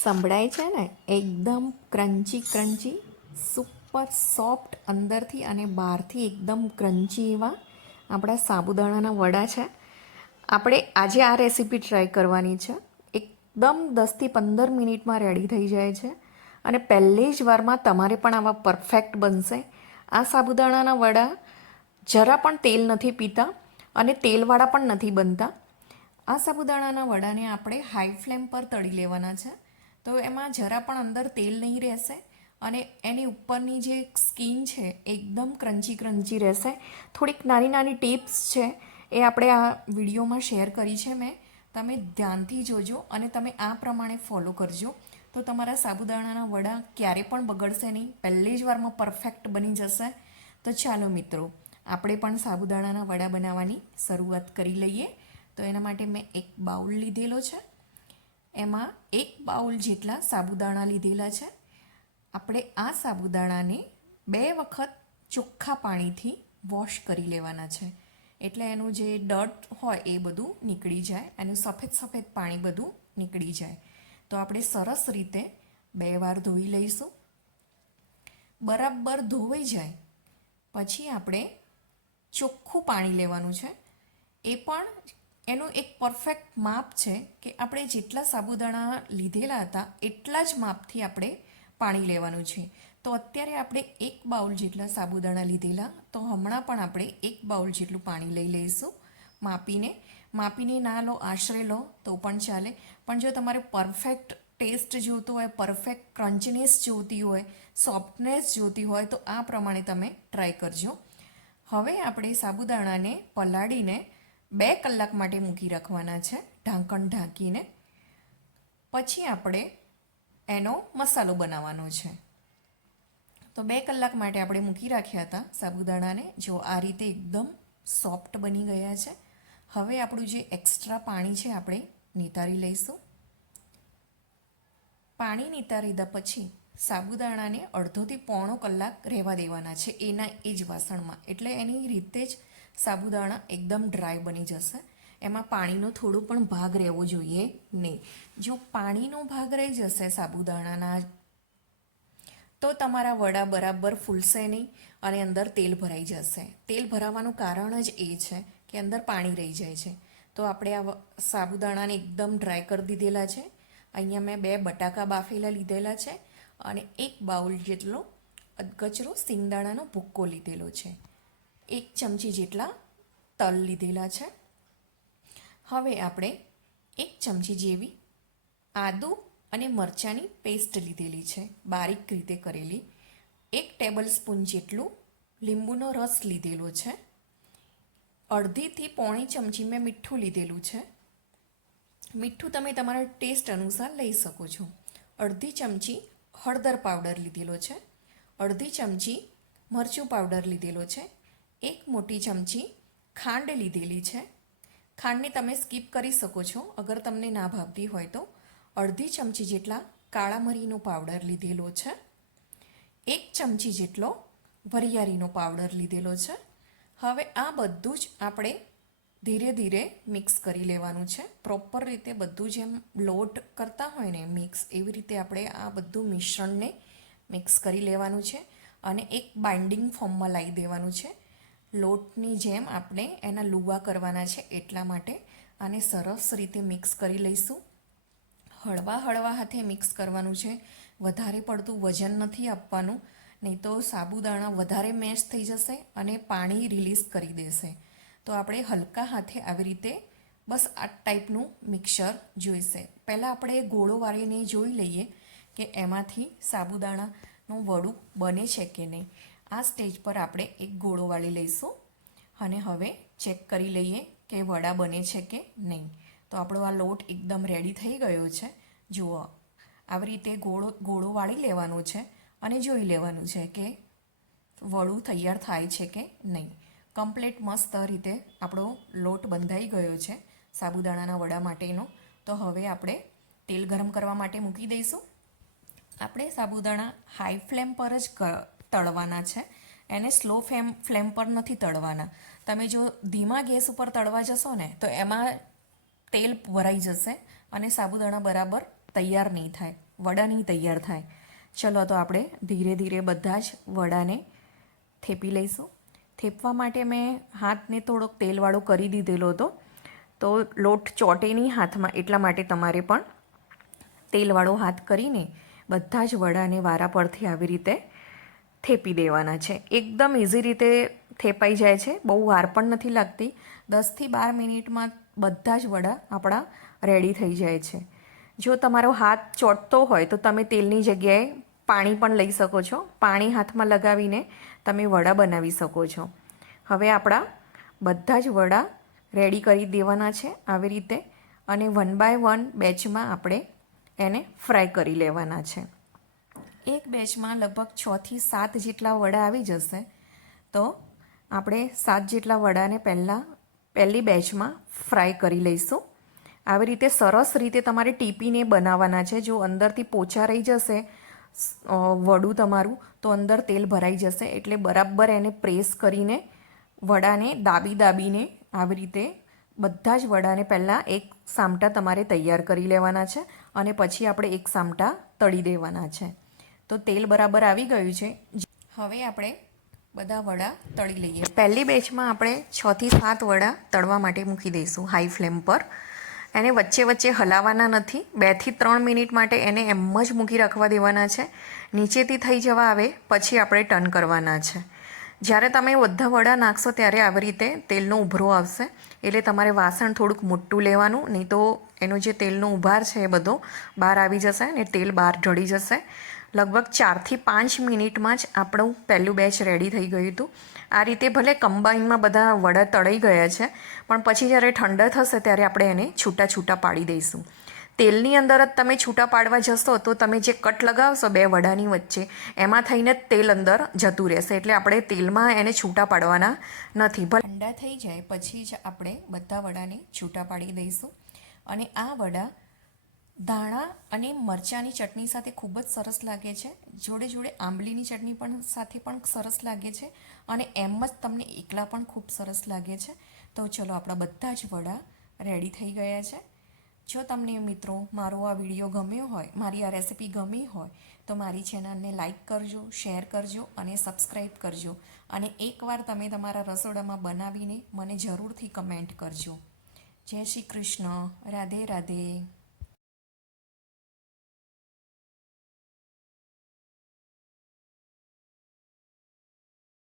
સંભળાય છે ને? એકદમ ક્રન્ચી ક્રન્ચી, સુપર સોફ્ટ અંદરથી અને બહારથી એકદમ ક્રન્ચી એવા આપણા સાબુદાણાના વડા છે. આપણે આજે આ રેસીપી ટ્રાય કરવાની છે. એકદમ 10થી 15 મિનિટમાં રેડી થઈ જાય છે અને પહેલી જ વારમાં તમારે પણ આવા પરફેક્ટ બનશે. આ સાબુદાણાના વડા જરા પણ તેલ નથી પીતા અને તેલવાળા પણ નથી બનતા. આ સાબુદાણાના વડાને આપણે હાઈ ફ્લેમ પર તળી લેવાના છે. તો એમાં જરા પણ અંદર તેલ નહીં રહેશે અને એની ઉપરની જે સ્કીન છે એકદમ ક્રન્ચી ક્રન્ચી રહેશે. થોડીક નાની નાની ટિપ્સ છે એ આપણે આ વિડીયોમાં શેર કરી છે મેં. તમે ધ્યાનથી જોજો અને તમે આ પ્રમાણે ફોલો કરજો તો તમારા સાબુદાણાના વડા ક્યારે પણ બગડશે નહીં, પહેલી જ વારમાં પરફેક્ટ બની જશે. તો ચાલો મિત્રો, આપણે પણ સાબુદાણાના વડા બનાવવાની શરૂઆત કરી લઈએ. તો એના માટે મેં એક બાઉલ લીધેલો છે. એમાં 1 બાઉલ જેટલા સાબુદાણા લીધેલા છે. આપણે આ સાબુદાણાને 2 વખત ચોખ્ખા પાણીથી વોશ કરી લેવાના છે. એટલે એનું જે ડર્ટ હોય એ બધું નીકળી જાય, એનું સફેદ સફેદ પાણી બધું નીકળી જાય. તો આપણે સરસ રીતે 2 વાર ધોઈ લઈશું. બરાબર ધોવાઈ જાય પછી આપણે ચોખ્ખું પાણી લેવાનું છે. એ પણ એનું એક પરફેક્ટ માપ છે કે આપણે જેટલા સાબુદાણા લીધેલા હતા એટલા જ માપથી આપણે પાણી લેવાનું છે. તો અત્યારે આપણે 1 બાઉલ જેટલા સાબુદાણા લીધેલા, તો હમણાં પણ આપણે 1 બાઉલ જેટલું પાણી લઈ લઈશું માપીને ના લો, આશરે લો તો પણ ચાલે. પણ જો તમારે પરફેક્ટ ટેસ્ટ જોતો હોય, પરફેક્ટ ક્રન્ચીનેસ જોતી હોય, સોફ્ટનેસ જોતી હોય તો આ પ્રમાણે તમે ટ્રાય કરજો. હવે આપણે સાબુદાણાને પલાળીને 2 કલાક માટે મૂકી રાખવાના છે, ઢાંકણ ઢાંકીને. પછી આપણે એનો મસાલો બનાવવાનો છે. તો 2 કલાક માટે આપણે મૂકી રાખ્યા હતા સાબુદાણાને. જો આ રીતે એકદમ સોફ્ટ બની ગયા છે. હવે આપણું જે એક્સ્ટ્રા પાણી છે આપણે નિતારી લઈશું. પાણી નિતારી દીધા પછી સાબુદાણાને અડધોથી પોણો કલાક રહેવા દેવાના છે એના એ જ વાસણમાં. એટલે એની રીતે જ સાબુદાણા એકદમ ડ્રાય બની જશે. એમાં પાણીનો થોડો પણ ભાગ રહેવો જોઈએ નહીં. જો પાણીનો ભાગ રહી જશે સાબુદાણાના તો તમારા વડા બરાબર ફૂલશે નહીં અને અંદર તેલ ભરાઈ જશે. તેલ ભરાવાનું કારણ જ એ છે કે અંદર પાણી રહી જાય છે. તો આપણે આ સાબુદાણાને એકદમ ડ્રાય કરી દીધેલા છે. અહીંયા મેં 2 બટાકા બાફેલા લીધેલા છે અને 1 બાઉલ જેટલો અધકચરો સિંગદાણાનો ભૂક્કો લીધેલો છે. 1 ચમચી જેટલા તલ લીધેલા છે. હવે આપણે 1 ચમચી જેવી આદુ અને મરચાંની પેસ્ટ લીધેલી છે, બારીક રીતે કરેલી. 1 ટેબલ સ્પૂન જેટલું લીંબુનો રસ લીધેલો છે. અડધીથી પોણી ચમચી મેં મીઠું લીધેલું છે. મીઠું તમે તમારા ટેસ્ટ અનુસાર લઈ શકો છો. અડધી ચમચી હળદર પાવડર લીધેલો છે. અડધી ચમચી મરચું પાવડર લીધેલો છે. 1 મોટી ચમચી ખાંડ લીધેલી છે. ખાંડને તમે સ્કીપ કરી શકો છો અગર તમને ના ભાવતી હોય તો. અડધી ચમચી જેટલા કાળા મરીનો પાવડર લીધેલો છે. 1 ચમચી જેટલો વરિયાળીનો પાવડર લીધેલો છે. હવે આ બધું જ આપણે ધીરે ધીરે મિક્સ કરી લેવાનું છે. પ્રોપર રીતે બધું જેમ લોટ કરતા હોય ને મિક્સ, એવી રીતે આપણે આ બધું મિશ્રણને મિક્સ કરી લેવાનું છે અને એક બાઇન્ડિંગ ફોર્મમાં લાવી દેવાનું છે. લોટની જેમ આપણે એના લુવા કરવાના છે, એટલા માટે આને સરસ રીતે મિક્સ કરી લઈશું. હળવા હળવા હાથે મિક્સ કરવાનું છે. વધારે પડતું વજન નથી આપવાનું, નહીં તો સાબુદાણા વધારે મેશ થઈ જશે અને પાણી રિલીઝ કરી દેશે. તો આપણે હલકા હાથે આવી રીતે બસ આ ટાઈપનું મિક્સર જોઈશે. પહેલાં આપણે ગોળો વાળીને જોઈ લઈએ કે એમાંથી સાબુદાણાનું વડું બને છે કે નહીં. આ સ્ટેજ પર આપણે એક ગોળો વાળી લઈશું અને હવે ચેક કરી લઈએ કે વડા બને છે કે નહીં. તો આપણો આ લોટ એકદમ રેડી થઈ ગયો છે. જુઓ, આવી રીતે ગોળો વાળી લેવાનો છે અને જોઈ લેવાનું છે કે વડું તૈયાર થાય છે કે નહીં. કમ્પ્લીટ મસ્ત રીતે આપણો લોટ બંધાઈ ગયો છે સાબુદાણાના વડા માટેનો. તો હવે આપણે તેલ ગરમ કરવા માટે મૂકી દઈશું. આપણે સાબુદાણા હાઈ ફ્લેમ પર જ તળવાના છે, એને સ્લો ફ્લેમ પર નથી તળવાના. તમે જો ધીમા ગેસ ઉપર તળવા જશો ને તો એમાં તેલ ભરાઈ જશે અને સાબુદાણા બરાબર તૈયાર નહીં થાય. વડાની તૈયાર થાય. ચલો તો આપણે ધીરે ધીરે બધા જ વડાને થેપી લઈશું. થેપવા માટે મેં હાથને થોડોક તેલવાળો કરી દીધેલો હતો, તો લોટ ચોટે નહીં હાથમાં, એટલા માટે તમારે પણ તેલવાળો હાથ કરીને બધા જ વડાને વારા પરથી આવી રીતે થેપી દેવાના છે. એકદમ ઇઝી રીતે થેપાઈ જાય છે, બહુ વાર પણ નથી લાગતી. 10થી 12 મિનિટમાં બધા જ વડા આપણા રેડી થઈ જાય છે. જો તમારો હાથ ચોંટતો હોય તો તમે તેલની જગ્યાએ પાણી પણ લઈ શકો છો. પાણી હાથમાં લગાવીને તમે વડા બનાવી શકો છો. હવે આપણા બધા જ વડા રેડી કરી દેવાના છે આવી રીતે, અને 1 બાય 1 બેચમાં આપણે એને ફ્રાય કરી લેવાના છે. એક બેચમાં લગભગ 6થી 7 જેટલા વડા આવી જશે, તો આપણે 7 જેટલા વડાને પહેલી બેચમાં ફ્રાય કરી લઈશું. આવી રીતે સરસ રીતે તમારે ટીપીને બનાવવાના છે. જો અંદરથી પોચા રહી જશે વડું તમારું, તો અંદર તેલ ભરાઈ જશે. એટલે બરાબર એને પ્રેસ કરીને વડાને દાબીને આવી રીતે બધા જ વડાને પહેલાં એક સામટા તમારે તૈયાર કરી લેવાના છે, અને પછી આપણે એક સામટા તળી દેવાના છે. તો તેલ બરાબર આવી ગયું છે. હવે આપણે બધા વડા તળી લઈએ. પહેલી બેચમાં આપણે 6થી 7 વડા તળવા માટે મૂકી દઈશું હાઈ ફ્લેમ પર. એને વચ્ચે વચ્ચે હલાવવાના નથી. 2થી 3 મિનિટ માટે એને એમ જ મૂકી રાખવા દેવાના છે. નીચેથી થઈ જવા આવે પછી આપણે ટર્ન કરવાના છે. જ્યારે તમે બધા વડા નાખશો ત્યારે આવી રીતે તેલનો ઉભરો આવશે, એટલે તમારે વાસણ થોડુંક મોટું લેવાનું, નહીં તો એનો જે તેલનો ઉભાર છે એ બધો બહાર આવી જશે ને તેલ બહાર ઢળી જશે. લગભગ 4થી 5 મિનિટમાં જ આપણું પહેલું બેચ રેડી થઈ ગયું હતું. આ રીતે ભલે કમ્બાઈનમાં બધા વડા તળાઈ ગયા છે, પણ પછી જ્યારે ઠંડા થશે ત્યારે આપણે એને છૂટા પાડી દઈશું. તેલની અંદર જ તમે છૂટા પાડવા જશો તો તમે જે કટ લગાવશો બે વડાની વચ્ચે, એમાં થઈને જ તેલ અંદર જતું રહેશે. એટલે આપણે તેલમાં એને છૂટા પાડવાના નથી. ભલે ઠંડા થઈ જાય પછી જ આપણે બધા વડાને છૂટા પાડી દઈશું. અને આ વડા ધાણા અને મરચાંની ચટણી સાથે ખૂબ જ સરસ લાગે છે. જોડે જોડે આંબલીની ચટણી પણ સાથે પણ સરસ લાગે છે, અને એમ જ તમને એકલા પણ ખૂબ સરસ લાગે છે. તો ચલો આપણા બધા જ વડા રેડી થઈ ગયા છે. જો તમને મિત્રો મારો આ વિડીયો ગમ્યો હોય, મારી આ રેસિપી ગમી હોય, તો મારી ચેનલને લાઈક કરજો, શેર કરજો અને સબસ્ક્રાઈબ કરજો. અને એકવાર તમે તમારા રસોડામાં બનાવીને મને જરૂરથી કમેન્ટ કરજો. જય શ્રી કૃષ્ણ. રાધે રાધે.